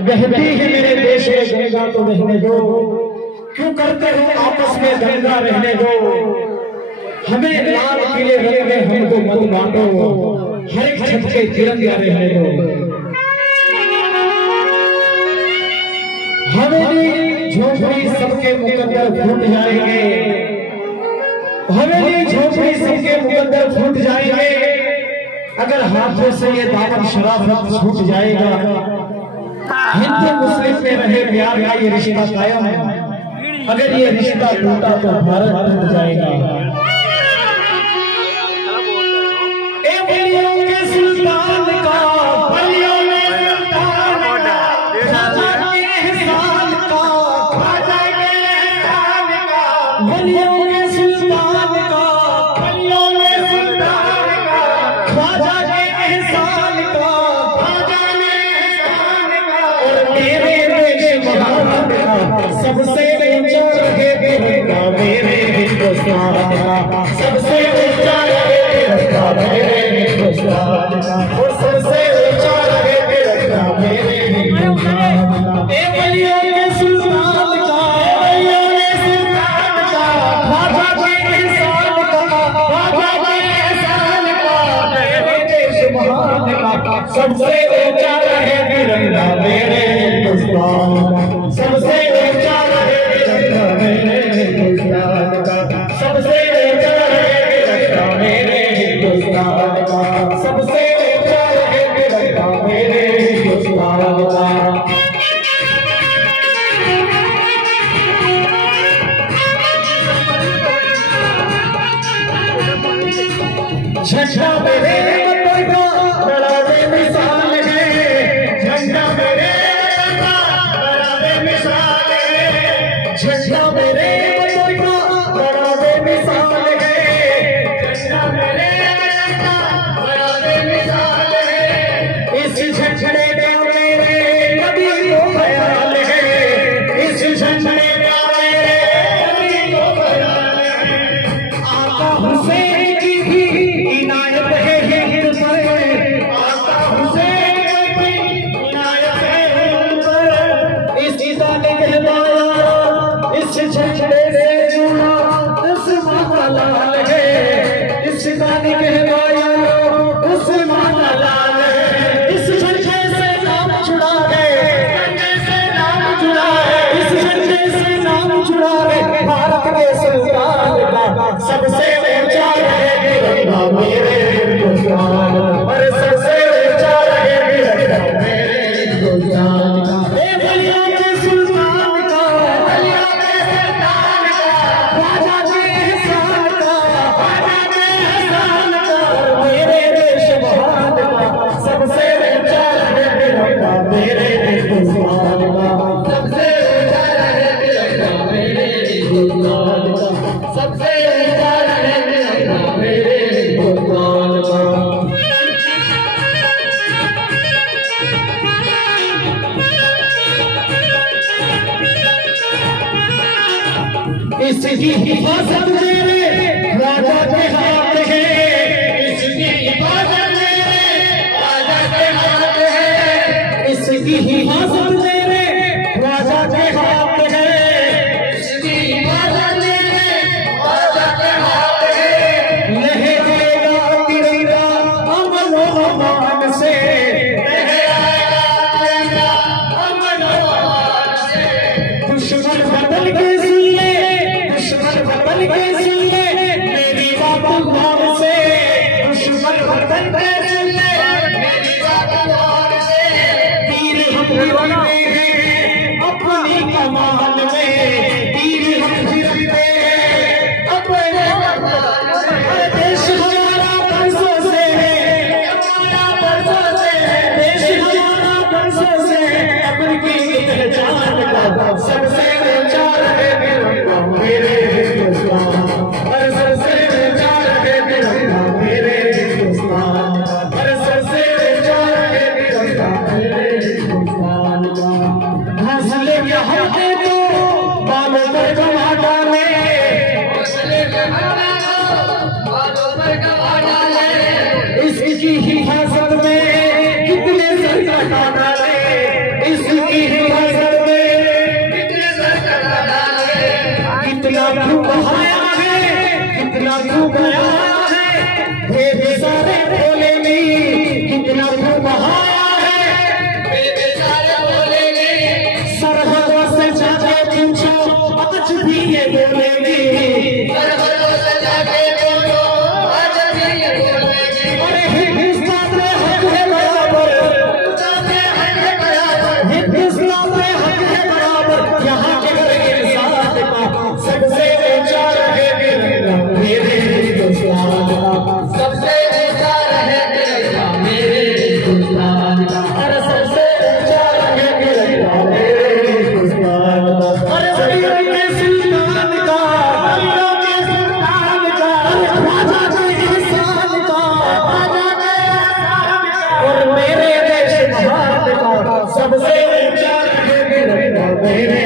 बहती है मेरे देश में गंगा तो बहने दो, क्यों करते हो आपस में गंगा रहने दो। हमें लाल पीले रंग में हमको मत बांटो, हर एक छत के तिरंगा रहने दो। हवेली झोपड़ी सबके मुकद्दर फूट जाएंगे, हवेली झोपड़ी सबके मुकद्दर फूट जाएंगे, अगर हाथों से ये दामन शराफत छूट जाएगा। हिंदू मुस्लिम में रहे प्यार का ये रिश्ता कायम है, अगर ये रिश्ता टूटा तो भारत टूट जाएगा। ए बलियों के सुल्तान का, बलियों में सुल्तान का, ख्वाजा के एहसान का, ख्वाजा के एहसान का, बलियों के सुल्तान का, बलियों में सुल्तान का, ख्वाजा के एहसान का, ख्वाजा के एहसान का। और मेरे देश भारत का सबसे ऊंचा रहे तिरंगा मेरे हिंदुस्तान का, सबसे ऊंचा रहे तिरंगा मेरे हिंदुस्तान का, और सबसे ऊंचा रहे तिरंगा मेरे हिंदुस्तान का। ए बलियों के सुल्तान का, बलियों के सुल्तान का, ख्वाजा के एहसान का, ख्वाजा के एहसान का, मेरे देश महान का सबसे ऊंचा रहे तिरंगा मेरे हिंदुस्तान का, सबसे ऊंचा रहे तिरंगा मेरे हिंदुस्तान का, सबसे ऊंचा रहे तिरंगा मेरे हिंदुस्तान का, सबसे ऊंचा रहे तिरंगा मेरे हिंदुस्तान का। झंडा मेरे वतन का बड़ा बेमिसाल है, झंडा मेरे वतन का बड़ा बेमिसाल है, झंडा मेरे वतन का बड़ा बेमिसाल है, झंडा मेरे वतन का बड़ा बेमिसाल है। इस झंडे का मेरे नबी को ख्याल है, इस झंडे का मेरे नबी को ख्याल है। आका हुसैन की भी इनायत है हिंद पर, आका हुसैन की इनायत है हिंद पर। इस दाने कहलाया इस झंडे से जुड़ा उस्मान का लाल है, इस दाने कहलाया उस्मान का लाल है। इस झंडे से नाम जुड़ा है, झंडे से नाम जुड़ा है, इस झंडे से नाम जुड़ा है भारत के सुल्तान का, सबसे ऊंचा रहे तिरंगा मेरे हिंदुस्तान, और सबसे ऊंचा रहे तिरंगा मेरे हिंदुस्तान का। ए बलियों के सुल्तान का, बलियों के सुल्तान का, ख्वाजा के एहसान का, ख्वाजा के एहसान का, मेरे देश महान का सबसे ऊंचा रहे तिरंगा मेरे हिंदुस्तान का, सबसे ऊंचा रहे तिरंगा मेरे हिंदुस्तान का, सबसे ऊंचा रहे तिरंगा मेरे हिंदुस्तान का। इसकी हिफाजत मेरे ख्वाजा के हाथ है, इसकी हिफाजत मेरे ख्वाजा के हाथ है, इसकी हिफाजत मेरे ख्वाजा के हाथ है, इसकी हिफाजत मेरे ख्वाजा के हाथ है। लहरेगा तिरंगा अमन व अमान से, लहराएगा तिरंगा अमन व अमान से। दुश्मन बदल के सुनिए, दुश्मन बदल के सुनिए मेरी बात ध्यान से, दुश्मन बदल के सुनिए मेरी बात ध्यान से। तीर हम फिरते हैं अपनी कमान में, तीर हम फिरते हैं अपने कमान में। देश हमारा बरसों से है, हमारा बरसों से है, देश हमारा बरसों से है, अपनी पहचान का सबसे ऊंचा रहे तिरंगा मेरे हिंदुस्तान, और सबसे ऊंचा रहे तिरंगा मेरे हिंदुस्तान, और सबसे ऊंचा रहे तिरंगा मेरे हिंदुस्तान का। हौसले के हल्के तो बालों पर गवा डाले, हौसले के हल्के तो बालों पर गवा डाले। इसकी हिफाजत में कितने सर कटा डाले, इसकी खूब आया है, ये बेचारे बोलेंगे कितना खूब आया है, ये बेचारे बोलेंगे सरहदों से जाके पूछो आज भी ये बोलेंगे, सरहदों से जाके पूछो आज भी ये बोलेंगे। अरे हिंदुस्तान में हक है बराबर, हिंदुस्तान में हक है बराबर, यहाँ के हर इंसान का सबसे ऊंचा रहे मेरे हिंदुस्तान का, सबसे ऊंचा रहे मेरे हिंदुस्तान का, अरे सबसे ऊंचा रहे मेरे हिंदुस्तान का, अरे वीरों के सुल्तान का, वीरों के सुल्तान का, ख्वाजा के इंसान का, ख्वाजा के इंसान का, और मेरे देश भारत का सबसे ऊंचा रहे मेरे